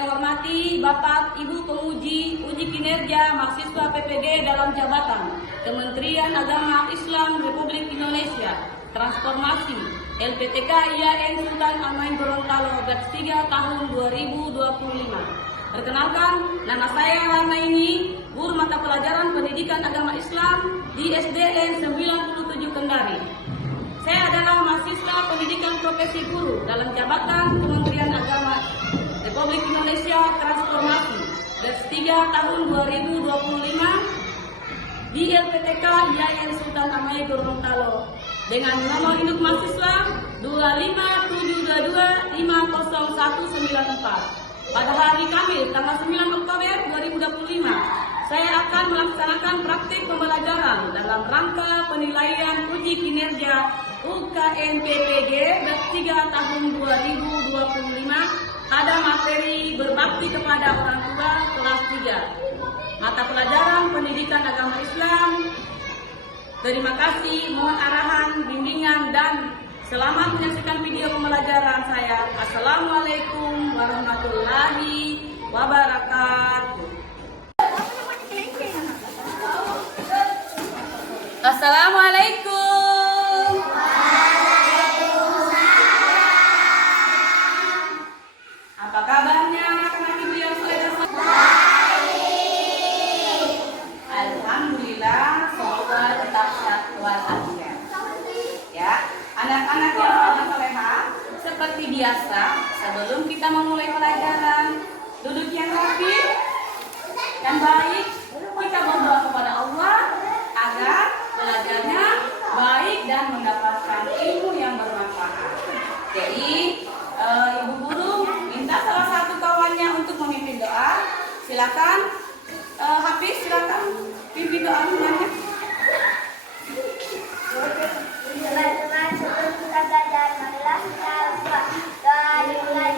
saya hormati Bapak Ibu penguji uji kinerja mahasiswa PPG dalam jabatan Kementerian Agama Islam Republik Indonesia Transformasi LPTK IAIN Sultan Amangkurat Gorontalo batch 3 tahun 2025. Perkenalkan, nama saya Warnaini, guru mata pelajaran Pendidikan Agama Islam di SDN 97 Kendari. Saya adalah mahasiswa pendidikan profesi guru dalam jabatan Kementerian Agama Republik Indonesia Transformasi batch 3 tahun 2025 di LPTK IAIN Sultan Amangkurat Gorontalo dengan nomor induk mahasiswa 25722500194. Pada hari Kamis tanggal 9 Oktober 2025, saya akan melaksanakan praktik pembelajaran dalam rangka penilaian uji kinerja UKM PPG batch 3 tahun 2025. Ada materi berbakti kepada orang tua kelas 3. Mata pelajaran Pendidikan Agama Islam. Terima kasih, mohon arahan, bimbingan, dan selamat menyaksikan video pembelajaran saya. Assalamualaikum warahmatullahi wabarakatuh. Assalamualaikum. Apa kabarnya anak-anak ibu yang sudah baik? Alhamdulillah, semoga tetap sehat walafiat. Ya, anak-anak yang soleha, seperti biasa, sebelum kita memulai pelajaran, duduk yang rapi dan baik. Kita berdoa kepada Allah agar belajarnya baik dan mendapatkan ilmu yang bermanfaat. Jadi, ibu guru minta salah satu kawannya untuk memimpin doa. Silakan, Hafiz, silakan pimpin doa semuanya. Teman-teman, sebelum kita belajar, marilah kita doa dimulai.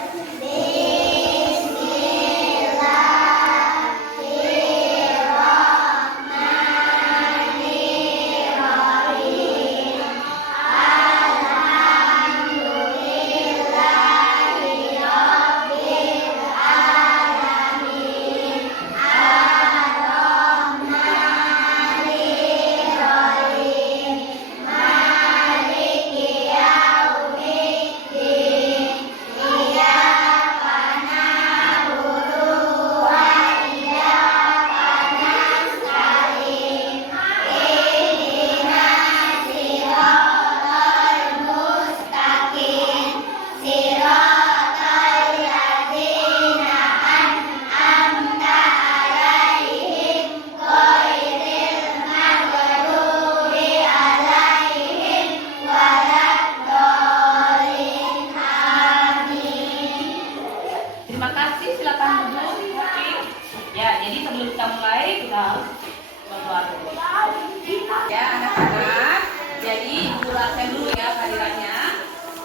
Ya anak-anak, jadi guru absen dulu ya kehadirannya.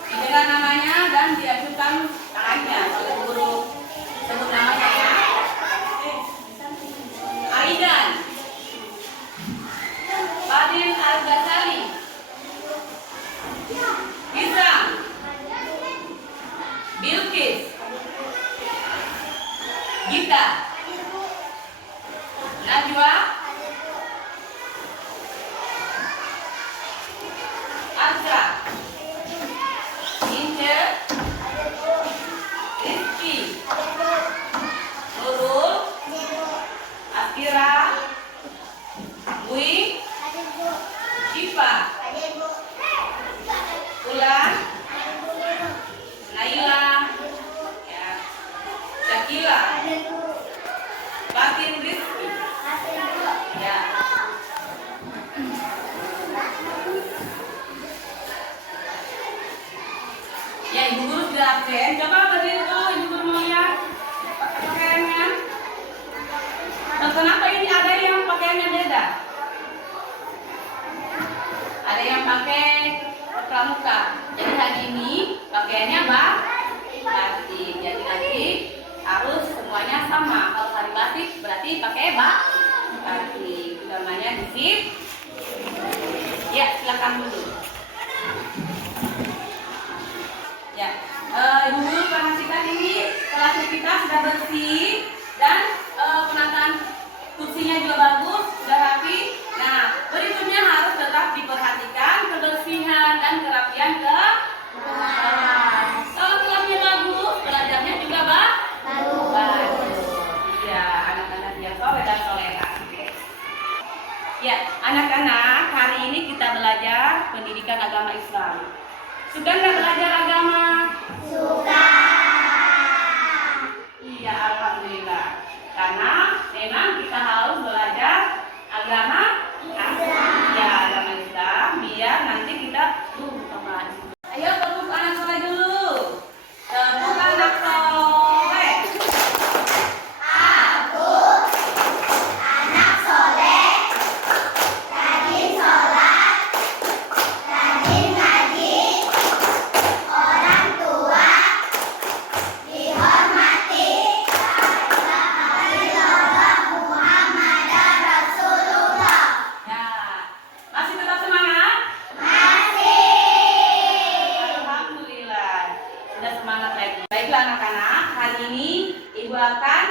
Didengar namanya dan diajukan tangannya oleh guru. Sebut namanya ya. Aidan, Fadil Al-Ghazali, Izam, Bilqis, Gita, Najwa, Azra, Ince, Rizky, Nurul, Askira, Bui, Syifa, Ulan, Naila, ya, Syakila, Batin Rizky, ya. Ya, ibu guru sudah absen. Coba berdiri dulu, ibu guru mau lihat pakaiannya. Dan kenapa ini ada yang pakaiannya beda? Ada yang pakai pramuka. Jadi hari ini pakaiannya batik. Jadi nanti harus semuanya sama. Kalau hari batik berarti pakai pendidikan agama Islam. Suka nggak belajar agama? Suka. Iya, alhamdulillah. Karena memang kita harus belajar agama Islam. Ya, agama Islam biar nanti kita ayo tepuk anak soleh dulu. Tepuk anak soleh. Aku anak soleh, rajin sholat, rajin ngaji, orang tua dihormati, la ilaha illallah Muhammadar Rasulullah. Ya, masih tetap semangat? Masih. Alhamdulillah, sudah semangat lagi. Baiklah anak-anak, hari ini Ibu akan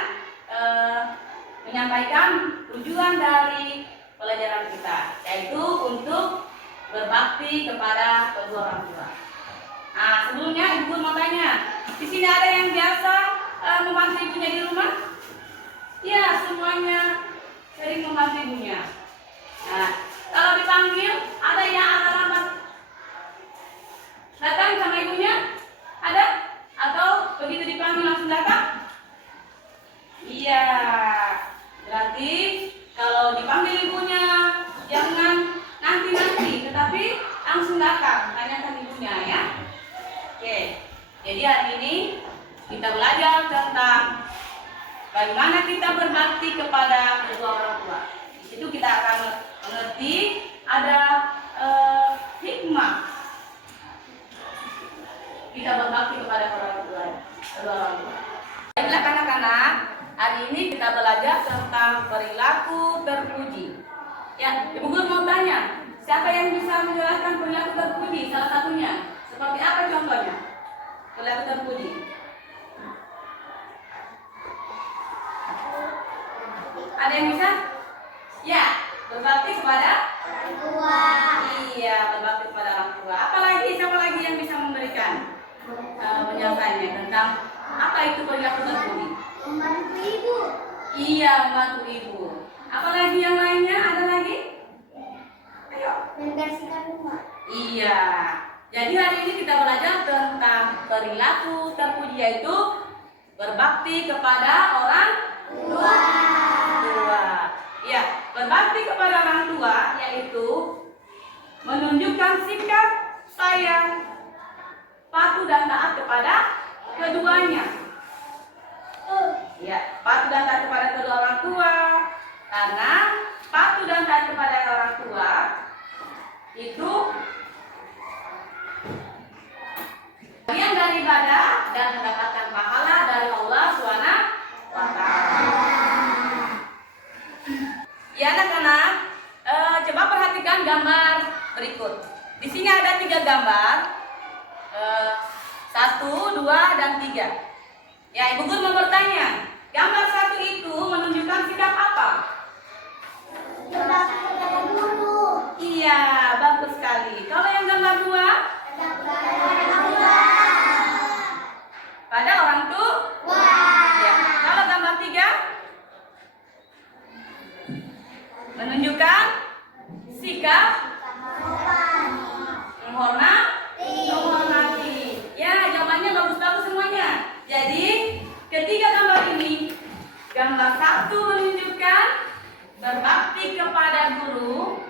menyampaikan tujuan dari pelajaran kita, yaitu untuk berbakti kepada kedua orang tua. Nah, sebelumnya Ibu mau tanya, di sini ada yang biasa membantu ibunya di rumah? Ya, semuanya sering membantu ibunya. Nah, kalau dipanggil, ada yang akan rapat datang sama ibunya? Ada? Atau begitu dipanggil langsung datang? Iya. Berarti kalau dipanggil ibunya, jangan nanti-nanti, tetapi langsung datang, tanyakan ibunya ya. Oke. Jadi hari ini kita belajar tentang bagaimana kita berbakti kepada kedua orang tua. Di situ kita akan mengerti ada hikmah kita berbakti kepada kedua orang tua. Baiklah anak-anak, hari ini kita belajar tentang perilaku terpuji. Ya, Ibu Guru mau tanya, siapa yang bisa menjelaskan perilaku terpuji? Salah satunya, seperti apa contohnya? Perilaku terpuji. Ada yang bisa? Ya, berbakti kepada Orang tua. Iya, berbakti kepada orang tua. Apalagi, siapa lagi yang bisa memberikan penjelasannya tentang apa itu perilaku terpuji? Membantu ibu. Iya, membantu ibu. Apalagi yang lainnya? Ada lagi? Ayo. Membersihkan rumah. Iya. Jadi hari ini kita belajar tentang perilaku terpuji, yaitu berbakti kepada orang Tua. tua. Ya, berbakti kepada orang tua yaitu menunjukkan sikap sayang, patuh dan taat kepada keduanya. Ya, patuh dan taat kepada kedua orang tua. Karena patuh dan taat kepada orang tua itu bagian dari ibadah dan mendapatkan pahala dari Allah SWT. Ya anak-anak, coba perhatikan gambar berikut. Di sini ada 3 gambar, 1, 2, dan 3. Ya, Ibu Guru mau bertanya, gambar 1 itu menunjukkan sikap apa? Berbakti kepada guru. Iya, bagus sekali. Kalau yang gambar 2, pada orang tua. Ya. Kalau gambar 3, menunjukkan sikap menghormati. Ya, jawabannya bagus-bagus semuanya. Jadi, ketiga gambar ini, gambar 1 menunjukkan berbakti kepada guru,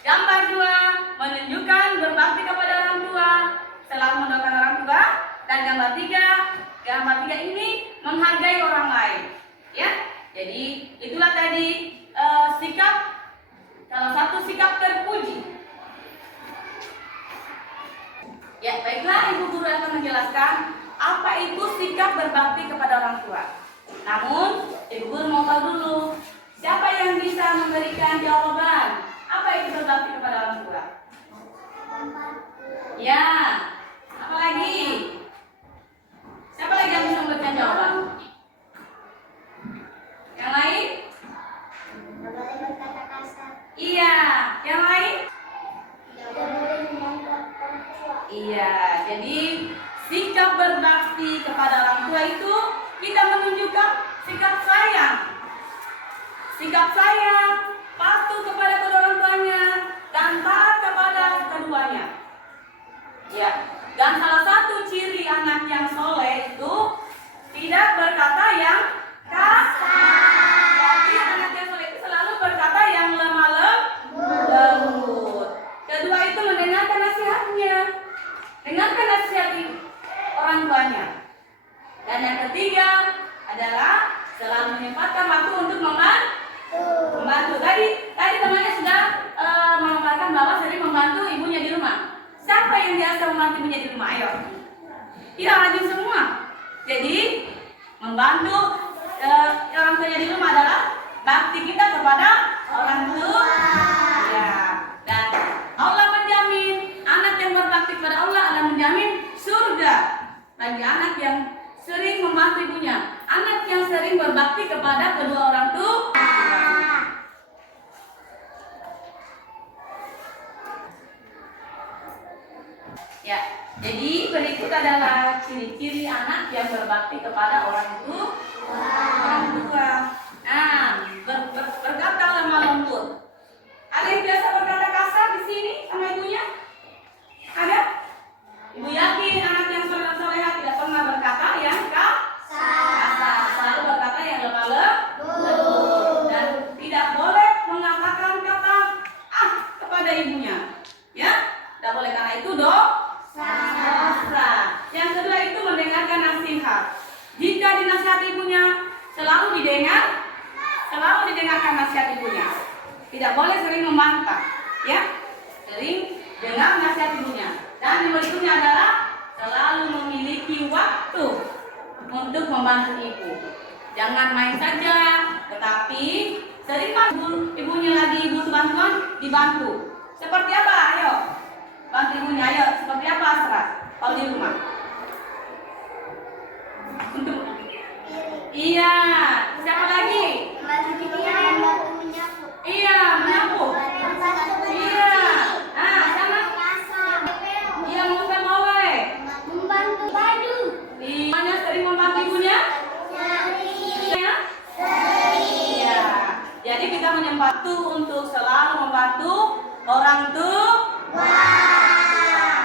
gambar 2 menunjukkan berbakti kepada orang tua, selalu mendoakan orang tua, dan gambar 3 ini menghargai orang lain. Ya, jadi itulah tadi sikap, salah satu sikap terpuji. Ya, baiklah, Ibu Guru akan menjelaskan apa itu sikap berbakti kepada orang tua. Namun, Ibu Guru mau tahu dulu, siapa yang bisa memberikan jawaban? Apa itu berbakti kepada orang tua? Ya, apa lagi? Siapa lagi yang bisa memberikan jawaban? Yang lain? Tidak boleh berkata kasar. Iya, yang lain? Tidak boleh menyanggah orang tua. Iya, jadi sikap berbakti kepada orang tua itu kita menunjukkan sikap sayang. Sikap sayang, patuh kepada kedua orang tuanya, dan taat kepada keduanya. menyempatkan waktu untuk membantu. Tadi temannya sudah memaparkan bahwa sering membantu ibunya di rumah. Siapa yang biasa membantu ibunya di rumah? Ayo. Tidak rajin semua. Jadi membantu orang tuanya di rumah adalah bakti kita kepada orang tua. Ya. Dan Allah menjamin anak yang berbakti kepada Allah adalah menjamin surga bagi anak yang sering membantu ibunya, anak yang sering berbakti kepada kedua orang tua. Ya, jadi berikut adalah ciri-ciri anak yang berbakti kepada orang tua. Nah, berkata lemah lembut. Ada yang biasa berkata kasar di sini sama ibunya? Ada? Ibu yakin anak yang soleh-solehah tidak pernah berkata yang kasar, selalu berkata yang lemah lembut dan tidak boleh mengatakan kata kepada ibunya. Ya, tidak boleh, karena itu dosa. Yang kedua itu mendengarkan nasihat. Jika dinasihati ibunya, selalu didengarkan nasihat ibunya. Tidak boleh sering membantah, ya. Sering dengar nasihat ibunya. Dan yang berikutnya adalah selalu memiliki waktu untuk membantu ibu. Jangan main saja, tetapi sering ibunya lagi butuh bantuan, dibantu. Seperti apa? Ayo, bantu ibunya. Ayo, seperti apa Asra kalau di rumah? Untuk iya, siapa lagi? Iya, menyapu. Iya. Sama. Iya, mengusap bawah. Membantu baju. Ibunya sering membantu ibunya? Iya. Iya. Jadi kita menyempatkan untuk selalu membantu orang tua.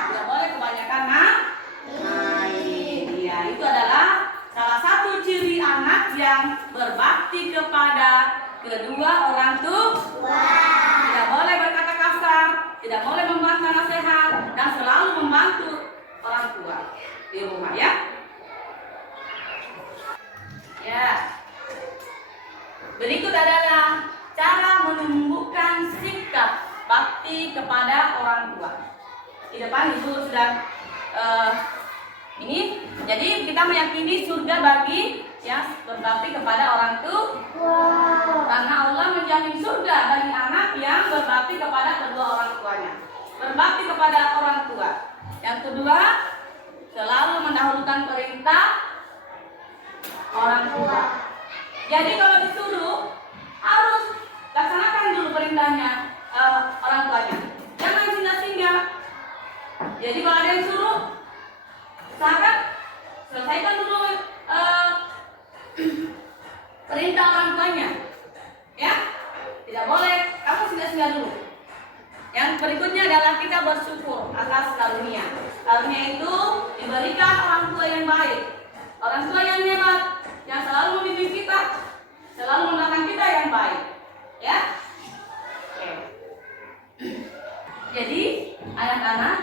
Tidak boleh kebanyakan main. Iya, itu adalah salah satu ciri anak yang berbakti kepada kedua orang tua. Tidak boleh berkata kasar, tidak boleh membantah nasihat, dan selalu membantu orang tua di rumah, ya. Ya. Berikut adalah cara menumbuhkan sikap bakti kepada orang tua. Di depan ibu sudah ini. Jadi kita meyakini surga bagi yang berbakti kepada orang tua. Karena Allah menjamin surga bagi anak yang berbakti kepada kedua orang tuanya. Berbakti kepada orang tua. Yang kedua, selalu mendahulukan perintah orang tua. Jadi kalau disuruh harus laksanakan dulu perintahnya orang tuanya. Jangan singgah-singgah. Jadi kalau ada yang suruh, usahakan selesaikan dulu perintah orang tuanya, ya. Tidak boleh kamu singgah-singgah dulu. Yang berikutnya adalah kita bersyukur atas karunia. Karunia itu diberikan orang tua yang baik, orang tua yang hebat, yang selalu membimbing kita, selalu mendoakan kita yang baik, ya. Oke. Jadi anak-anak,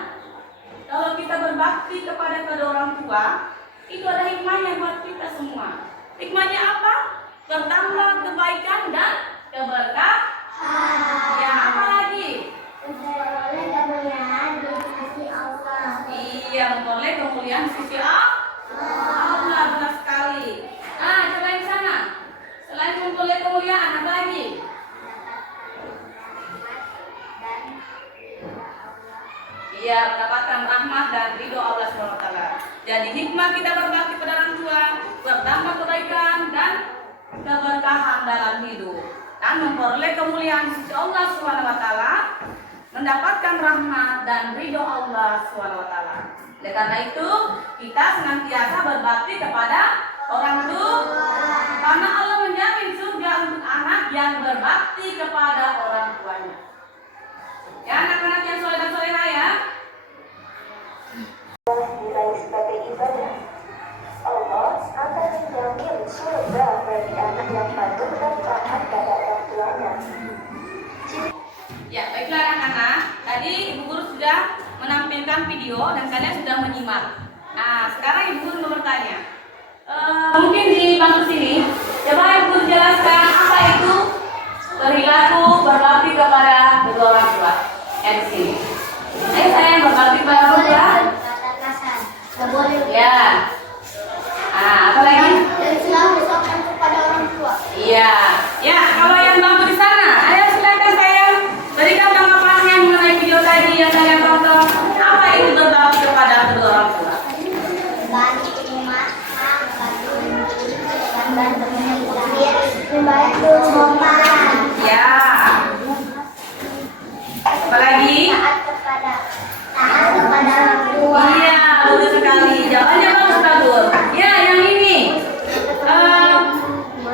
kalau kita berbakti kepada kedua orang tua, itu ada hikmahnya buat kita semua. Hikmahnya apa? Bertambah kebaikan dan keberkahan. Ya, apa lagi? Memperoleh kemuliaan di sisi Allah. Iya, memperoleh kemuliaan di sisi Allah. Benar sekali. Coba yang sana. Selain memperoleh kemuliaan, apa lagi? Iya, mendapatkan rahmat dan ridho Allah SWT. Jadi hikmah kita berbakti pada orang tua, bertambah kebaikan dan keberkahan dalam hidup, dan memperoleh kemuliaan di sisi Allah SWT, mendapatkan rahmat dan ridho Allah SWT. Oleh karena itu, kita senantiasa berbakti kepada orang tua, karena Allah menjamin surga untuk anak yang berbakti kepada orang tuanya. Ya, anak-anak yang soleh dan solehah, ya. Nilai sebagai ibadah, Allah akan menjamin surga bagi anak yang patuh dan taat pada orang tuanya. Ya, baiklah anak-anak. Tadi Ibu Guru sudah menampilkan video dan kalian sudah menyimak. Nah, sekarang Ibu Guru mau bertanya. Mungkin di bangku sini, coba Ibu Guru Membantu sopan. Ya. Apalagi? Taat kepada orang tua. Iya, betul sekali. Jawabannya bagus. Ya, yang ini.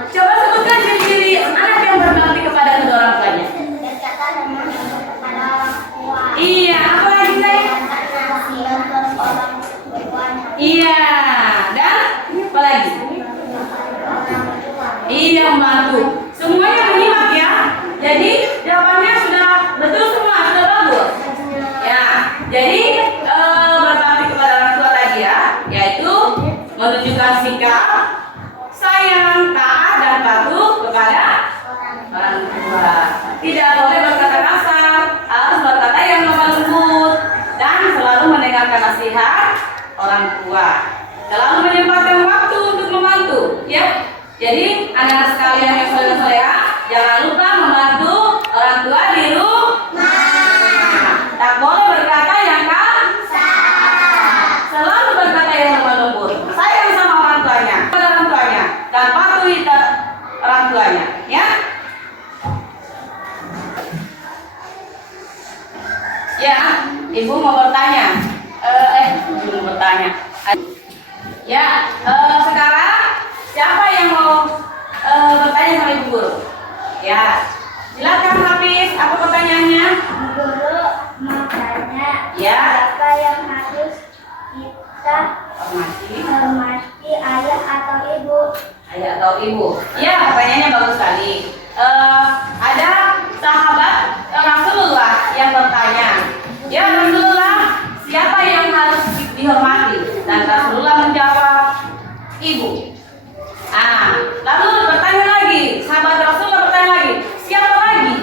Coba sebutkan ciri-ciri anak yang berbakti kepada kedua orang tuanya. Berkata dan menurut kepada orang tua. Iya, apa lagi saya? Menurut orang tuanya. Iya, dan apa lagi? Iya, membantu. Semuanya menyimak ya. Jadi jawabannya sudah betul semua, sudah bagus. Ya, jadi berbakti kepada orang tua tadi ya, yaitu menunjukkan sikap sayang, taat dan patuh kepada orang tua. Tidak boleh berkata kasar, harus berkata yang lemah lembut dan selalu mendengarkan nasihat orang tua. Selalu menyempatkan waktu untuk membantu, ya. Jadi anak-anak sekalian yang soleha, jangan lupa membantu orang tua di rumah. Tak boleh berkata yang kasar. Selalu berkata yang lemah lembut. Sayang sama orang tuanya, pada orang tuanya, dan patuhi orang tuanya, ya. Ya, ibu mau bertanya. Belum bertanya. Ya, sekarang siapa yang mau bertanya sama ibu guru? Ya, silakan Hafiz. Apa pertanyaannya? Guru mau tanya, Ya. siapa yang harus kita hormati, ayah atau ibu? Ayah atau ibu? Ya, pertanyaannya bagus sekali. Ada sahabat Rasulullah yang bertanya, ya Rasulullah, siapa yang harus dihormati? Dan Rasulullah menjawab, ibu. Lalu bertanya lagi, sahabat Rasulullah bertanya lagi, siapa lagi?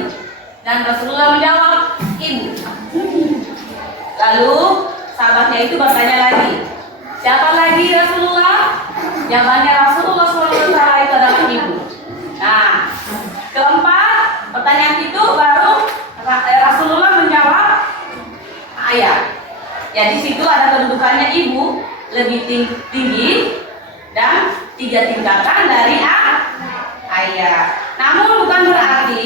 Dan Rasulullah menjawab, ibu. Lalu sahabatnya itu bertanya lagi, siapa lagi Rasulullah? Jawabannya Rasulullah SAW itu adalah ibu. Nah, keempat pertanyaan itu baru Rasulullah menjawab ayah. Ya, di situ ada kedudukannya ibu lebih tinggi dan 3 tingkatan dari ayah. Namun bukan berarti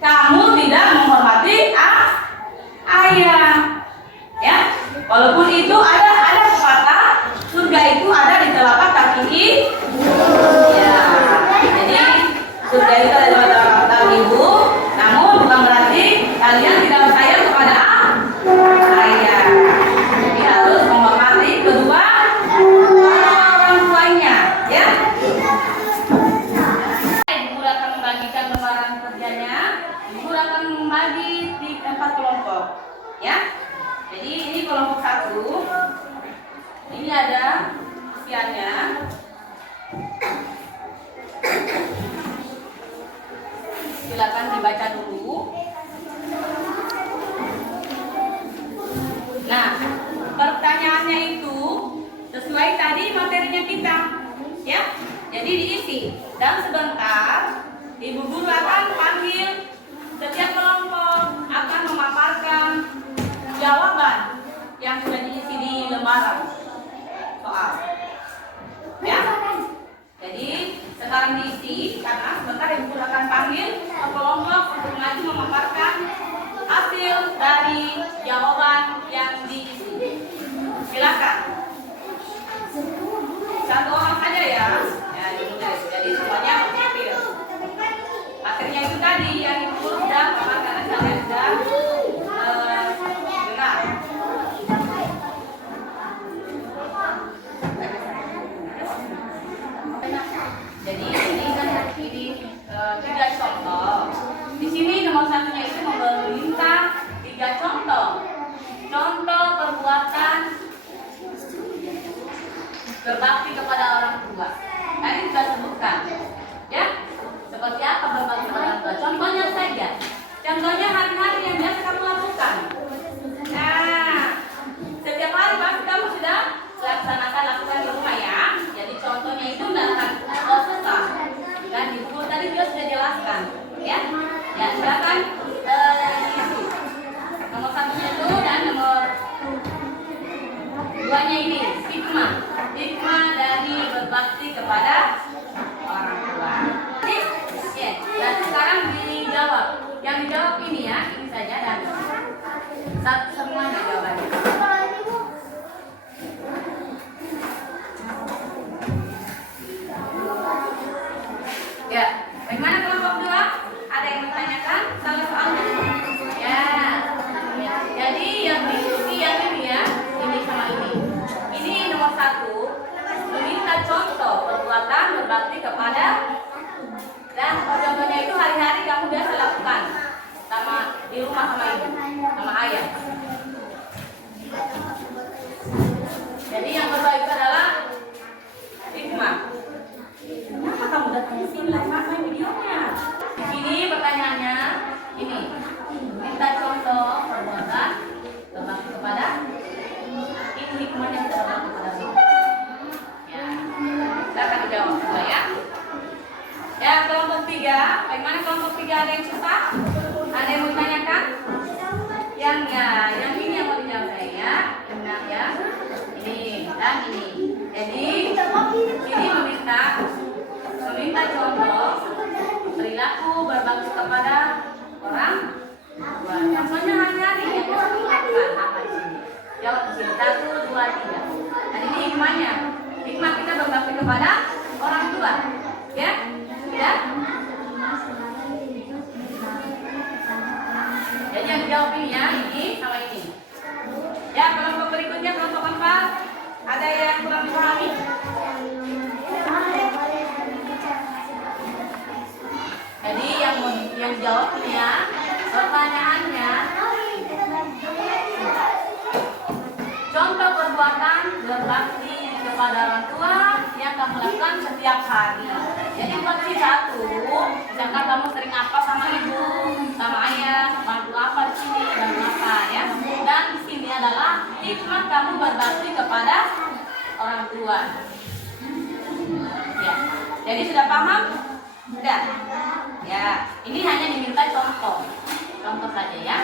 kamu tidak menghormati ayah. Ya, walaupun itu ada pepatah surga itu ada di telapak kaki ya. Jadi surga itu ada di telapak kaki ibu. Namun bukan berarti kalian tidak sayang kepada ayah. Jadi harus menghormati kedua orang tuanya, ya. Ibu akan membagikan lembaran kerjanya. Ibu akan membagi di 4 kelompok, ya. Jadi ini kelompok 1. Ini ada isiannya. Silakan dibaca dulu. Nah, pertanyaannya itu sesuai tadi materinya kita, ya. Jadi diisi dan sebentar ibu guru akan panggil setiap kelompok akan memaparkan jawaban yang sudah diisi di lembaran soal, ya. Jadi sekarang diisi karena sebentar ibu guru akan panggil kelompok untuk maju memaparkan hasil dari jawaban yang diisi. Silakan. Satu orang saja ya. Ya, ditulis. Jadi semuanya sipil. Materinya itu tadi yang ibu guru sudah paparkan, kalian sudah dengar. Jadi ini kan ini 3 contoh. Di sini nomor 1-nya itu meminta 3 contoh. Contoh perbuatan berbakti kepada orang tua. Semuanya jawabannya. Ya, bagaimana kelompok 2? Ada yang bertanyakan soal soalnya? Ya. Jadi yang diikuti yang ini ya, ini sama ini. Ini nomor 1, meminta contoh perbuatan berbakti kepada, dan contohnya itu hari-hari kamu biasa lakukan sama di rumah sama ibu, sama ayah. Jadi yang kedua itu adalah hikmah. Kenapa kamu datang ke sini lagi main videonya? Di sini pertanyaannya ini, minta contoh perbuatan berbakti kepada, ini hikmahnya kita berbakti kepada ibu. Ya, kita akan jawab dulu ya. Ya, kelompok 3, bagaimana kelompok 3 ada yang susah? Ada yang bertanyakan? Yang enggak, yang ini yang mau dijawab saya. Benar ya. Ini dan ini. Jadi ini meminta contoh perilaku berbakti kepada orang tua. Contohnya hari-hari yang kita lakukan apa di sini? Jawab di sini 1, 2, 3. Dan ini hikmahnya. Hikmah kita berbakti kepada orang tua. Ya? Ya? Jadi yang dijawab ini ya, ini sama ini. Ya, kelompok berikutnya kelompok 4. Ada yang kurang dipahami? Jadi yang jawab ini ya, pertanyaannya contoh perbuatan berbakti kepada orang tua yang kamu lakukan setiap hari. Jadi bagi 1, misalkan kamu sering apa sama ibu, sama ayah, bantu apa di sini, bantu apa ya. Dan di sini adalah hikmah kamu berbakti kepada orang tua. Ya. Jadi sudah paham? Sudah. Ya, ini hanya diminta contoh. Contoh saja ya.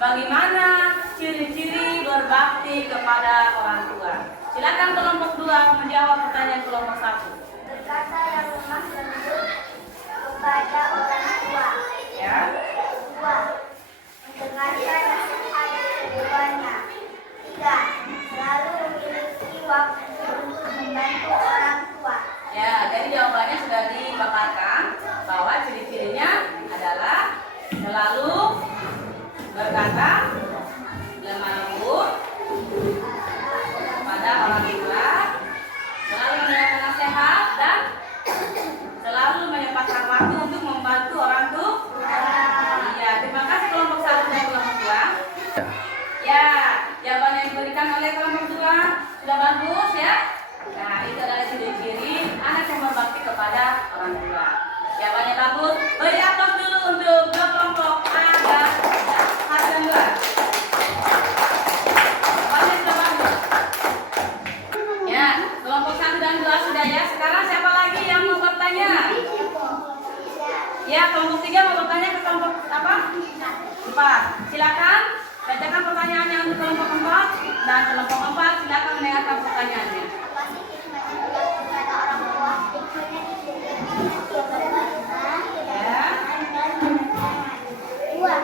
Bagaimana ciri-ciri berbakti kepada orang tua? Silakan kelompok 2 menjawab pertanyaan kelompok 1. Berkata yang lemah lembut kepada orang tua. Ya. 2. Mendengarkan nasihat keduanya. 3. Selalu memiliki waktu untuk membantu orang tua. Ya, jadi jawabannya sudah dipaparkan bahwa ciri-cirinya adalah selalu berkata lemah lembut kepada orang tua, selalu mendengarkan nasihat, dan selalu menyempatkan waktu untuk membantu orang tua. Iya, terima kasih kelompok 1 dan kelompok 2. Ya, jawaban yang diberikan oleh kelompok 2 sudah bagus ya. Nah, itu adalah ciri-ciri anak yang berbakti kepada orang tua. Jawabannya bagus. Beri aplaus dulu untuk dua kelompok A dan 1 dan 2. Jawabannya sudah bagus. Ya, kelompok 1 dan 2 sudah ya. Sekarang siapa lagi yang mau bertanya? Ya, kelompok 3 mau bertanya ke kelompok apa? 4. Silakan bacakan pertanyaannya untuk kelompok 4, dan kelompok 4 silakan mendengarkan pertanyaannya. Dua,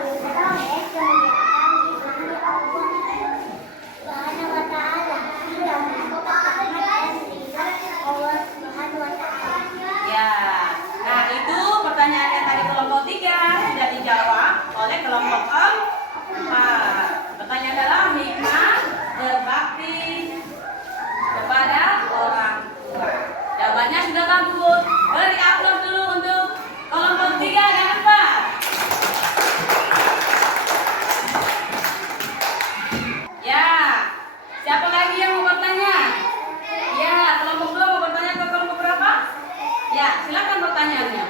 silakan pertanyaannya.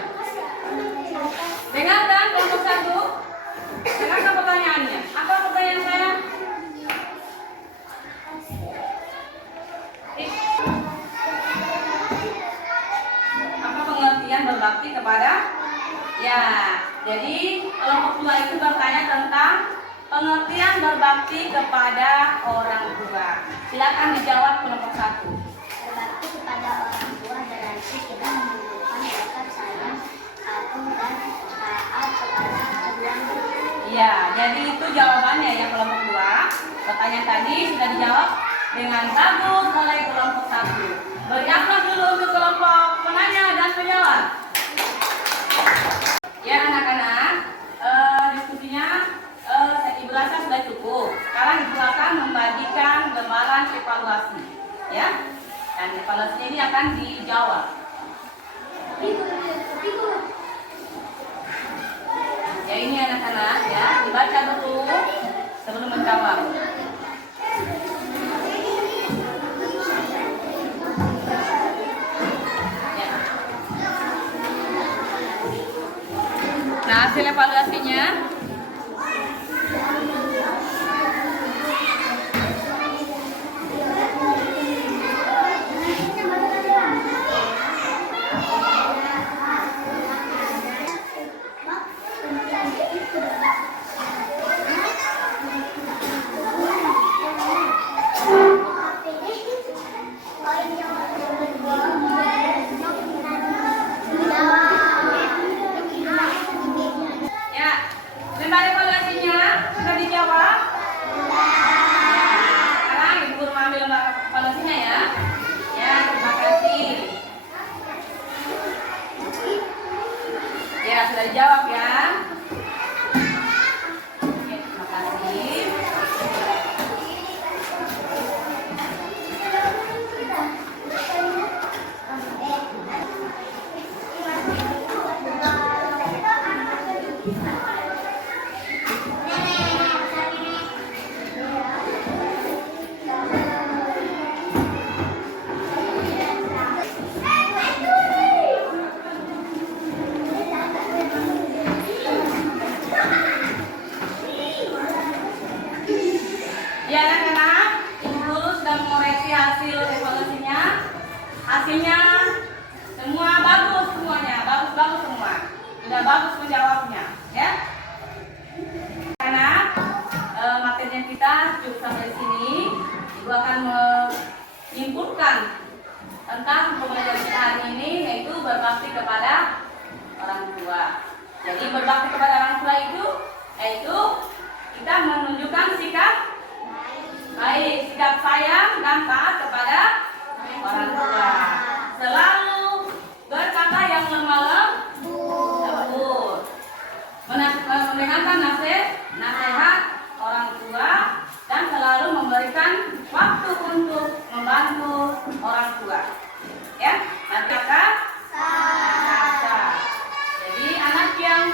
Dengarkan kelompok 1. Dengarkan pertanyaannya. Apa pertanyaan saya? Apa pengertian berbakti kepada? Ya, jadi kelompok 2 itu bertanya tentang pengertian berbakti kepada orang tua. Silakan dijawab kelompok 1. Berbakti kepada orang tua berarti kita menunjukkan sikap sayang, patuh dan taat kepada kedua orang tua. Iya, jadi itu jawabannya ya kelompok 2. Pertanyaan tadi sudah dijawab dengan bagus oleh kelompok 1. Beri aplaus dulu untuk kelompok penanya dan penjawab. Ya anak-anak, diskusinya Ibu rasa sudah cukup. Sekarang Ibu akan membagikan lembaran evaluasi, ya. Dan evaluasinya ini akan dijawab. Ya ini anak-anak ya, dibaca dulu sebelum menjawab. Ya. Nah, hasil evaluasinya ya, lembar evaluasinya sudah dijawab. Sekarang Ibu guru ambil lembar evaluasinya ya. Ya, terima kasih. Ya, sudah dijawab ya. Oke, terima kasih. Ya anak-anak, Ibu guru sudah mengoreksi hasil evaluasinya. Hasilnya semua bagus semuanya, bagus-bagus semua. Sudah bagus menjawabnya, ya. Karena materinya kita cukup sampai sini. Ibu akan menyimpulkan tentang pembelajaran kita hari ini, yaitu berbakti kepada orang tua. Jadi berbakti kepada orang tua itu yaitu kita menunjukkan sikap baik, sikap sayang dan taat kepada orang tua. Selalu berkata yang lemah lembut, mendengarkan nasihat orang tua dan selalu memberikan waktu untuk membantu orang tua. Ya, nanti akan kata. Jadi anak yang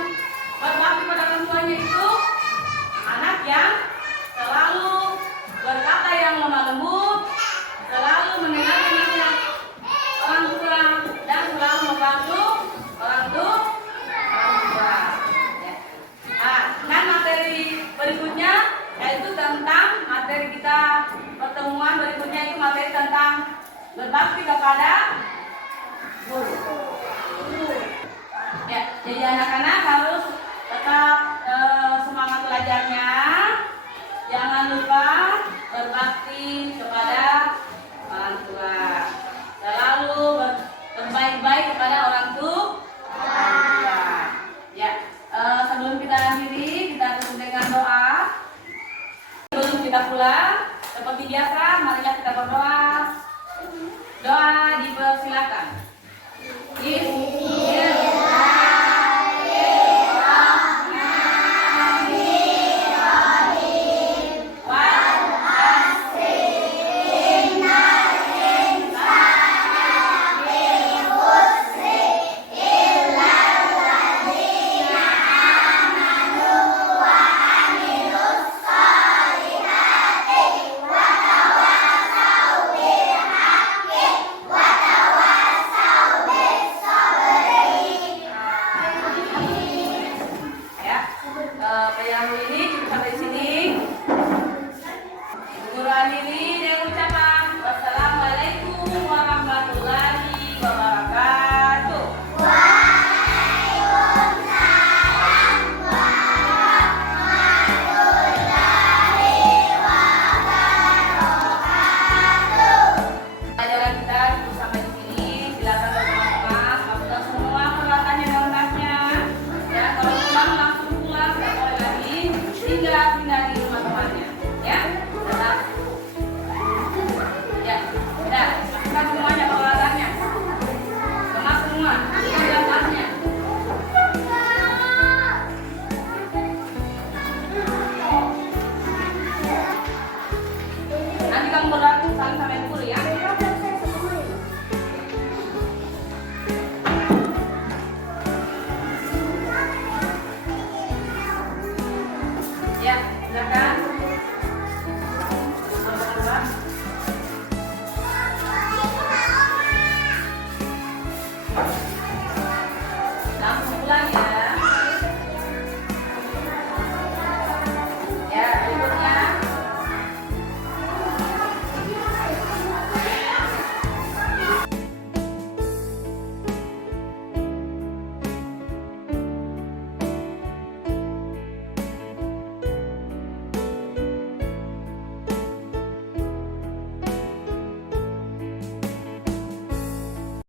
berbakti pada orang tuanya itu anak yang selalu berkata yang lemah lembut, selalu mendengarkan nasihat orang tua dan selalu membantu orang tua. Ya. Nah, dan materi berikutnya yaitu tentang materi kita pertemuan berikutnya itu materi tentang berbakti kepada guru. Ya, jadi anak-anak harus tetap semangat belajarnya. Jangan lupa berbakti kepada orang tua. Selalu berbaik-baik kepada orang tua. Ya, sebelum kita akhiri, kita tutup dengan doa. Sebelum kita pulang, seperti biasa, marilah kita berdoa. Doa dipersilakan. Bismillahirrahmanirrahim. dan